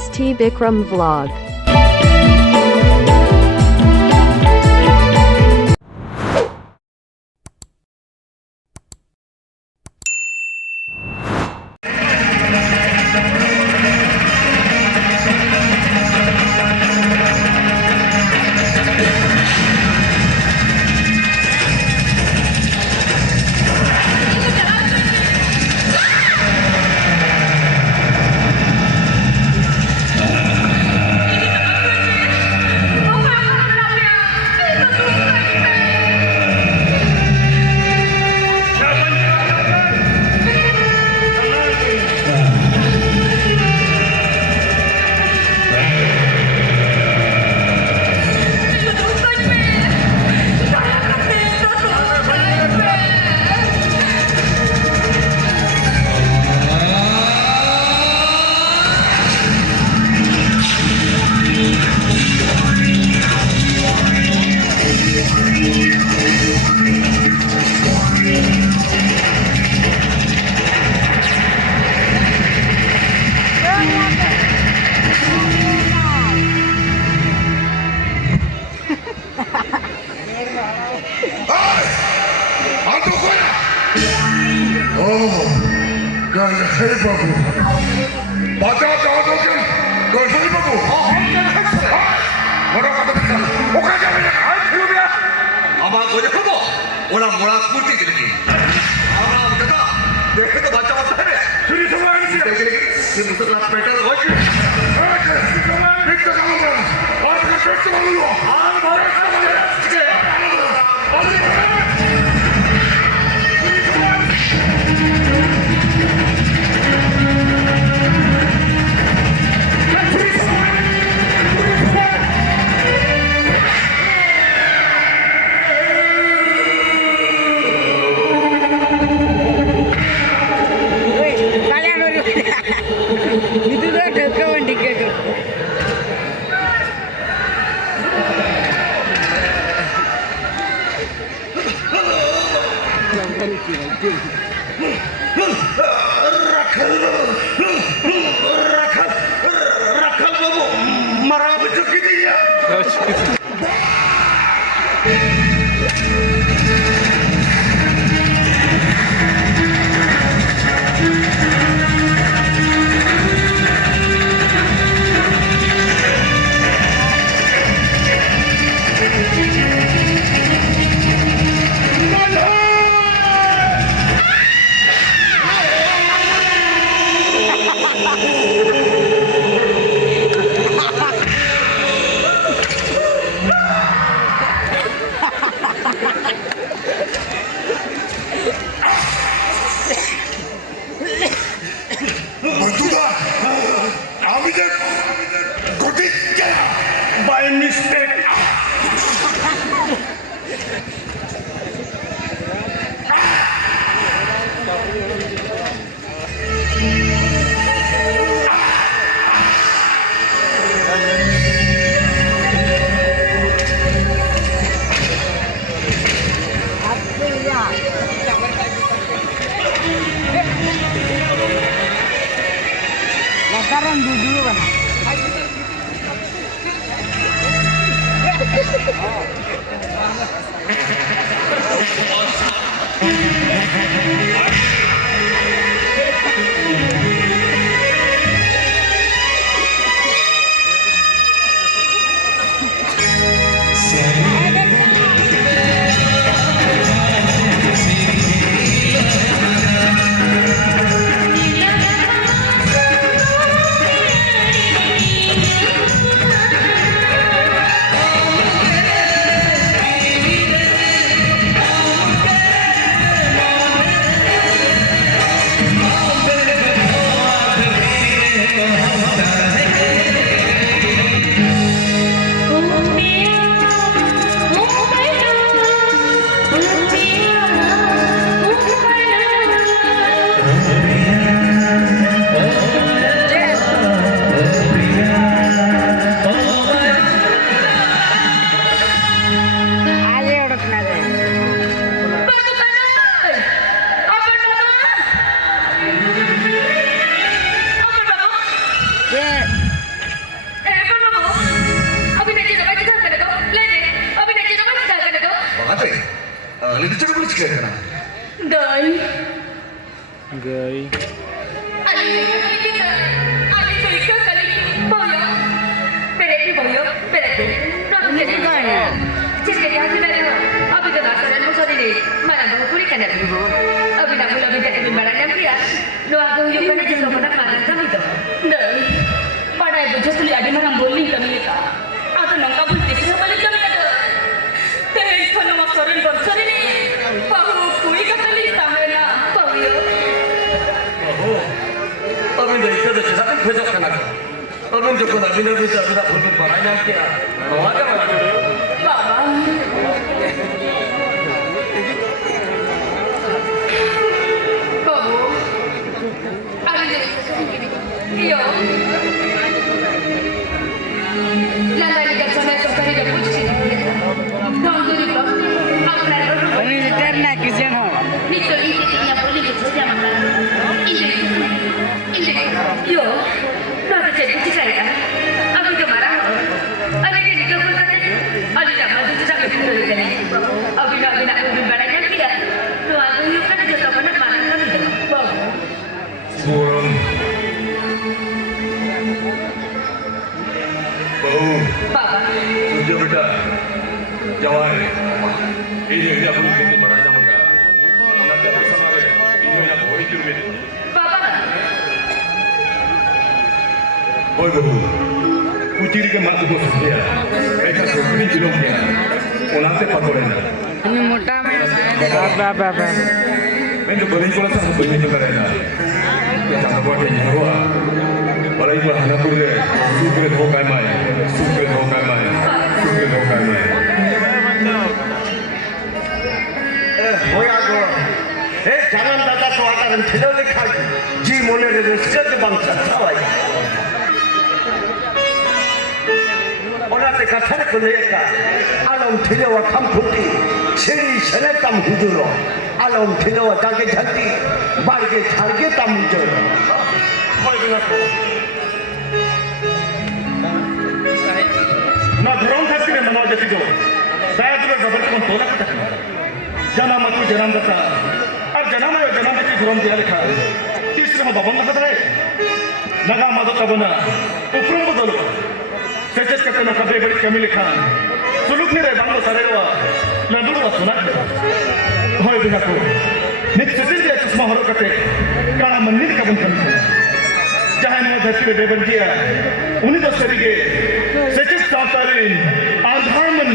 ST Bikram Vlog. Hey babu, baca jawab mungkin, kau sini babu. Mana kata kita? Oke jangan ya, ayo dia. Abang kau je kamu, orang orang putih jadi. Abang kata, dia kita baca apa ni? Sini semua ini sih. Sini musuh kelas peter kau je. Kita kamu mana? Orang kita peter kamu lu. Abang orang kamu ya. Rakal babu marah betul gitu ya. By mistake. Lakaran dulu kan. Ini tu cakap boleh cakap kan? Doi. Gay. Ali kali kita. Ali cerita kali boyo. Pere boyo. Pere. Ramu jadi Gaya. Cerita dia tu dah. Abi tu dah saran musuh diri. Mana bahu puri kena dulu. Abi nak mula minta kebin barang yang dia. Doa tu yuk kena jadi mana mana kami tu. Doi. Pada ibu justru ada mana boleh kami kita. Atau nongkap boleh sih balik kami ada. Teh kalau masaran bangsa ini. Bahu kui kali tamena. Bahu yo. Abi dah ikut dah cakap ni kerja kan aku. Abi tu kena bina pun barang yang dia. Awak kan? Baba. Babu. Ali jadi iyo. Lala ni kat sana sokari dah puji. Dong dulu bab. Apa yang Kami return na Christian ho. Nito ini yang boleh kita makan. Ini. Yo. Nak jadi kita ya. Abi tu marah. Ali ni kau pun tak. Ali dah mahu kita betul kan. Abi nak ubi barang yang dia. Tu aku yuk kan jatuh pada mana kan itu. Babu. Kurang. Bau. Baba. Sudah beda. Jawab. Ini aku ini barang yang mana? Orang dah bersama dia. Ini yang boleh jual. Baba. Oi bau. Uciri ke mak tu dia. Mereka sokri julung dia. Orang tu pakoran. Ini moटा में बाबा. Mereka beri kuasa untuk ini juga ada. Jangan buat ini semua. Kalau ibu anak tu dia, sukre hokai mai. होया गो हे jangan दादा तो आकर ठेलो लिखा जी मोने रे रिस्कत बंग सत्तावाई ओनाते कथन को लेका आलम ठेलो व खम फुटी छेरी छने तम हुजुरो आलम ठेलो व जाके झंटी बार के छाड़ के तम हुजुरो होय बिना को ना धरम थकती ने मनाव जति जो शायद वे जबर को तोला तक जना मतु जन्म दता अब जन्म है जन्म की धर्म दिया लिखा तीसरे में बाबा मत रहे नगा मत तबना उपरम बदलो सजत करते न कबे बड़ी कमी लिखा सुलुक ने रे बांगो सरेवा लंदुर वा सुना होय बिना को नित सजिल दिया चश्मा हरो कते काला मंदिर का बन जहां ने धरती पे बेबंदिया उन्हीं तो सरीगे सचित सातारिन आधामन